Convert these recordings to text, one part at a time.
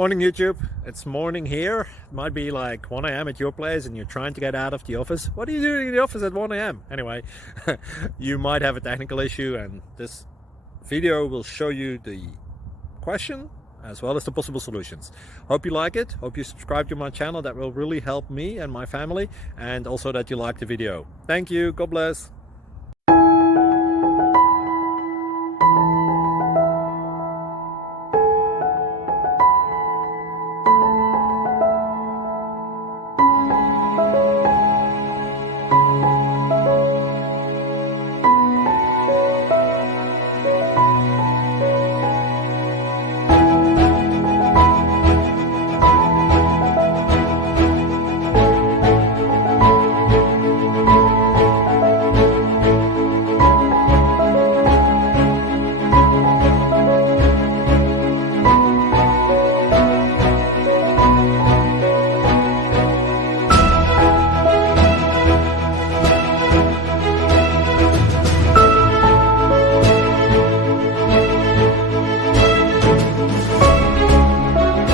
Morning YouTube, it's morning here. It might be like 1 a.m. at your place and you're trying to get out of the office. What are you doing in the office at 1 a.m.? Anyway, you might have a technical issue and this video will show you the question as well as the possible solutions. Hope you like it, hope you subscribe to my channel. That will really help me and my family, and also that you like the video. Thank you, God bless.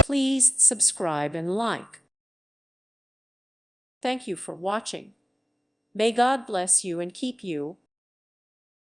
Please subscribe and like. Thank you for watching. May God bless you and keep you.